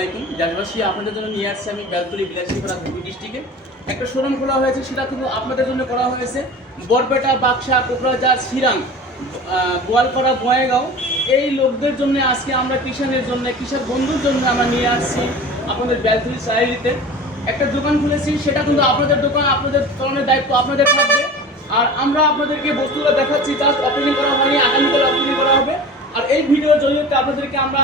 আলাইকুম দেশবাসী, আপনাদের জন্য নিয়ে আসছি আমি বেলতলি বিলাসীপাড়া হুগলি ডিস্ট্রিক্টে একটা শোরুম খোলা হয়েছে। সেটা কিন্তু আপনাদের জন্য করা হয়েছে বরপেটা, বাক্সা, কোকরাঝাড়, সিরাং, গোয়ালপাড়া, বঙ্গাইগাঁও এই লোকদের জন্য আজকে আমরা কৃষকের জন্য, কৃষক বন্ধুর জন্য আমরা নিয়ে আসছি আপনাদের বেলতলি চারিতে একটা দোকান খুলেছি। সেটা কিন্তু আপনাদের দোকান, আপনাদের চালানোর দায়িত্ব আপনাদের থাকবে। আর আমরা আপনাদেরকে বস্তুগুলো দেখাচ্ছি, জাস্ট ওপেনিং করা হয়নি, আগামীকাল ওপেনিং করা হবে। আর এই ভিডিওর জরিয়তে আপনাদেরকে আমরা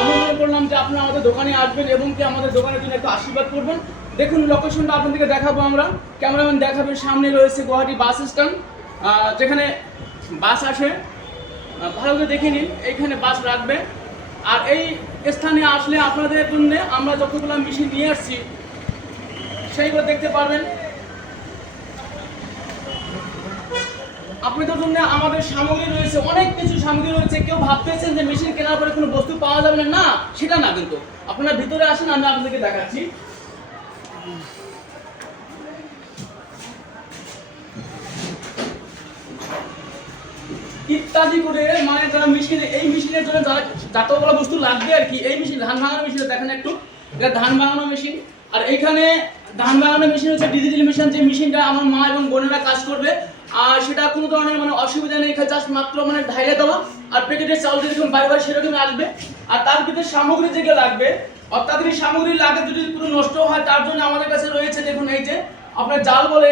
আমন্ত্রণ করলাম যে আপনারা আমাদের দোকানে আসবেন এবং কি আমাদের দোকানের জন্য একটু আশীর্বাদ করবেন। দেখুন লোকেশনটা আপনাদেরকে দেখাবো, আমরা ক্যামেরাম্যান দেখাবে। সামনে রয়েছে গুয়াহাটি বাস স্ট্যান্ড, যেখানে বাস আসে, ভালো করে দেখে নিন, এইখানে বাস রাখবে। আর এই স্থানে আসলে আপনাদের জন্য আমরা যতগুলো মেশিন নিয়ে আসছি সেইগুলো দেখতে পারবেন। আপনাদের জন্য আমাদের সামগ্রী রয়েছে, অনেক কিছু সামগ্রী রয়েছে। কেউ ভাবতেছেন যে মেশিন কেনার পরে কোনো বস্তু পাওয়া যাবে না, না সেটা না, কিন্তু আপনারা ভিতরে আসেন, আমি আপনাদেরকে দেখাচ্ছি। ইত্যাদি করে মানে যারা মেশিন, এই মেশিনের জন্য যারা যতগুলো বস্তু লাগবে আর কি, এই মেশিন ধান ভাঙানো মেশিন দেখেন একটু, এটা ধান ভাঙানো মেশিন। আর এইখানে ধান ভাঙানো মেশিন হচ্ছে ডিজিটাল মেশিন, যে মেশিনটা আমার মা এবং বোনেরা কাজ করবে। আর সেটা কোনো ধরনের মানে অসুবিধা নেই, এখানে জাস্ট মাত্র মানে ঢাইলে দেওয়া আর প্যাকেটের চাউল যেরকম বারে বারে সেরকম আসবে। আর তার ভিতরে সামগ্রী যেগুলো লাগবে, অত্যাধুনিক সামগ্রী লাগে, যদি কোনো নষ্ট হয় তার জন্য আমাদের কাছে রয়েছে। দেখুন এই যে আপনার জাল বলে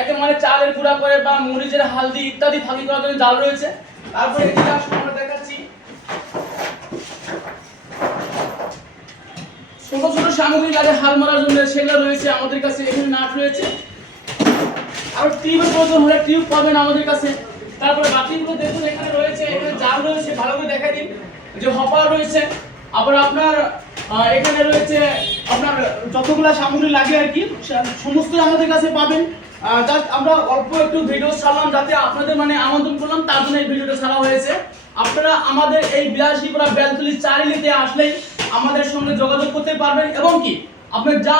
একে মানে চালের গুঁড়া করে বা মরিচের হালদি ইত্যাদি ফাঁকি করার জন্য জাল রয়েছে। তারপরে আমরা দেখাচ্ছি ছোট ছোট সামগ্রী লাগে হাল মারার জন্য, সেগুলো রয়েছে আমাদের কাছে। এখানে নাট রয়েছে, আর টিউবের প্রয়োজন হলে টিউব পাবেন আমাদের কাছে। তারপরে বাকিগুলো দেখুন এখানে রয়েছে, এখানে জাল রয়েছে, ভালো করে দেখা দিন, যে হপার রয়েছে। আবার আপনার এখানে রয়েছে আপনার যতগুলা সামগ্রী লাগে আর কি, সমস্ত আমাদের কাছে পাবেন। জাস্ট আমরা অল্প একটু ভিডিও ছাড়লাম, যাতে আপনাদের মানে আমন্ত্রণ করলাম, তার জন্য এই ভিডিওটা ছাড়া হয়েছে। আপনারা আমাদের এই বিলাসীপাড়া বেলতলি চারিলিতে আসলেই আমাদের সঙ্গে যোগাযোগ করতে পারবেন। এবং কি আপনার যা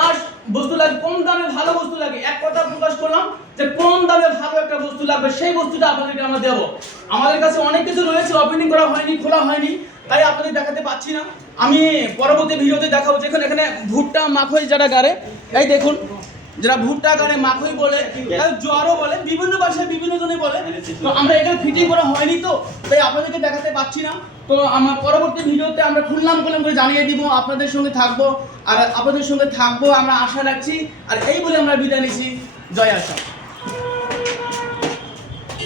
বস্তু লাগে, কম দামে ভালো বস্তু লাগে, এক কথা প্রকাশ করলাম যে কম দামে ভালো একটা বস্তু লাগবে, সেই বস্তুটা আপনাদেরকে আমরা দেবো। আমাদের কাছে অনেক কিছু রয়েছে, ওপেনিং করা হয়নি, খোলা হয়নি, তাই আপনাদের দেখাতে পাচ্ছি না। আমি পরবর্তী ভিডিওতে দেখাবো। যেখানে এখানে ভুট্টা মাখই যারা গাড়ে, এই দেখুন, যারা ভুট্টা গাড়ে মাখই বলে, জ্বরও বলে, বিভিন্ন ভাষায় বিভিন্ন জনে বলে। তো আমরা এখানে ফিটিং করা হয়নি, তো তাই আপনাদেরকে দেখাতে পাচ্ছি না। তো আমার পরবর্তী ভিডিওতে আমরা খুললাম করে জানিয়ে দিব, আপনাদের সঙ্গে থাকবো। আর আপনাদের সঙ্গে থাকবো আমরা আশা রাখছি। আর এই বলে আমরা বিদায় নিচ্ছি। জয় আশা।